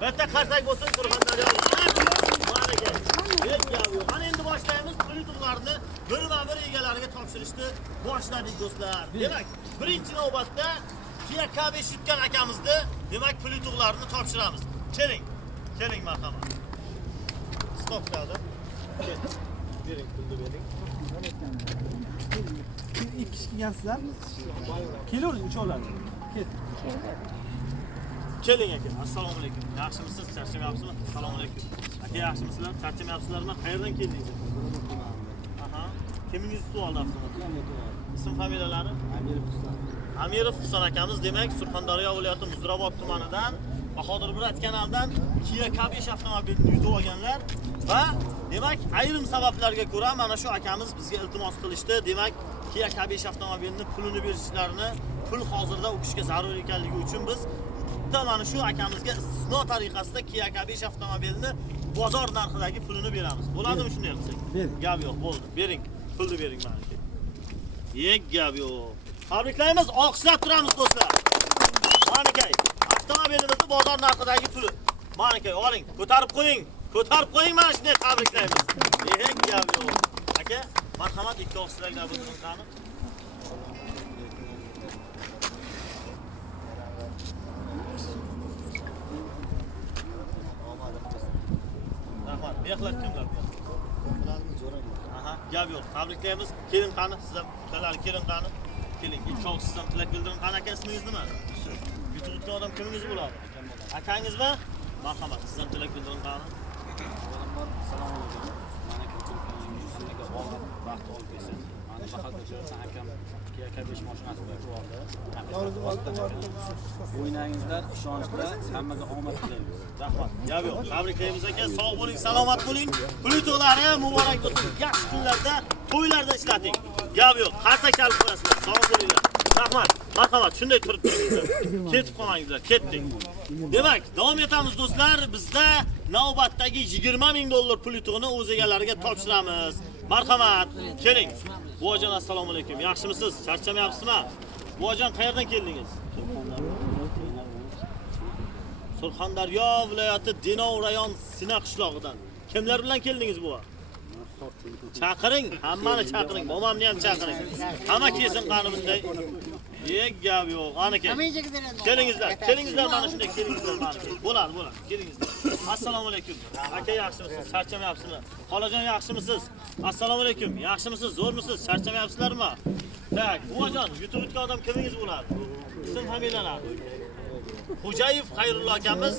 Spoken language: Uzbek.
Bitta qarsak bo'lsin Surxondaryo. Mana aka. Ana endi boshlaymiz. Plyutuklarni birma-bir egalariga topshirishni boshladik do'stlar. Demak, birinchi navbatda Kia K5 yutgan akamizni, demak, plyutuklarni topshiramiz. Keling. Keling marhamat. Stop qiladi. Bering, pulni bering. İlk kişi gelsizler. Geliyoruz uçuyorlar. Gel. Keling aka. Assalomu alaykum. Yaxshimisiz? Charchamayapsizmi? Assalomu alaykum. Aka, yaxshimisizlar? Charchamayapsizlarmi? Qayerdan keldingiz? Aha. Kimingizni tutib oldi avtomobil? Ism familiyalari? Amirov Husan akamiz, demak, Surxondaryo viloyati Muzrabot tumanidan Bahodir Burat kanalidan Kia K5 avtomobilini yutib olganlar va demak, ayrim sabablarga ko'ra mana shu akamiz bizga iltimos qilishdi. Demak, Kia K5 avtomobilini pulini berishlarini, pul hozirda u kishiga zarur ekanligi uchun biz bitta mana shu akamizga istisno tariqasida Kia K5 avtomobilini bozor narxidagi pulini beramiz. Bo'ladimi shunday qilsak? Gap yo'q, bo'ldi. Bering, pulni bering mana shu. Gap yo'q. Tabriklaymiz, olqishlab turamiz do'stlar. Manakay, avtomobilimizni bozor narxidagi puli. Manakay, oling, ko'tarib qo'ying. Ko'tarib qo'ying, mana shunday tabriklaymiz. Gap yo'q. Aka, marhamat, ikki og'izlarga bo'lsin qani. Rahmat. Bexlat kimlar? Aha, gap yo'q. Tabriklaymiz. Keling qani, siz ham ukalar keling qani. Keling, ikki og'iz sizdan tilak bildiring. Qani aka, ismingiz nima? YouTube'da odam kimingiz bo'ladi? Akangizmi? Marhamat, sizdan tilak bildiring qani. Assalomu alaykum. Mana sizga omad baxt olib kelsin. Mana faqat o'sha akam Kia K5 mashinasi bilan oldi. O'ynangizlar, ishonchda hammaga omad tilaymiz. Rahmat. Gap yo'q. Tabriklaymiz aka. Sog' bo'ling, salomat bo'ling. Plyutoklari muborak bo'lsin. Yaxshi kunlarda, to'ylarda ishlating. Gap yo'q. Qarsak chalib qo'yasizlar. Sog' bo'linglar. Rahmat. Marhamat, shunday turib turingizlar. Ketib qolmangizlar. Ketdik. Demak, davom etamiz do'stlar. Bizda navbatdagi 20 ming dollar plyutog'ini o'z egalariga topshiramiz. Marhamat, keling. Buvajon, assalomu alaykum. Yaxshimisiz? Charchamayapsizmi? Buvajon, qayerdan keldingiz? Surxondaryo viloyati Denov rayon Sina qishlog'idan. Kimlar bilan keldingiz buva? Chaqiring, hammani chaqiring, momamni ham chaqiring. Hamma kelsin qani bunday. Gap yo'q, ana aka. Kelingizlar mana shunday kelingizlar mana. Bo'ladi. Kelingizlar. Assalomu alaykum. Aka, yaxshimisiz? Charchamayapsizmi? Xolajon, yaxshimisiz? Assalomu alaykum. Yaxshimisiz? Zo'rmisiz? Charchamayapsizlarmi? Tak, buvajon, YouTube'ga odam kimingiz bo'ladi? Ism familiyalar. Xo'jayev Xayrullo akamiz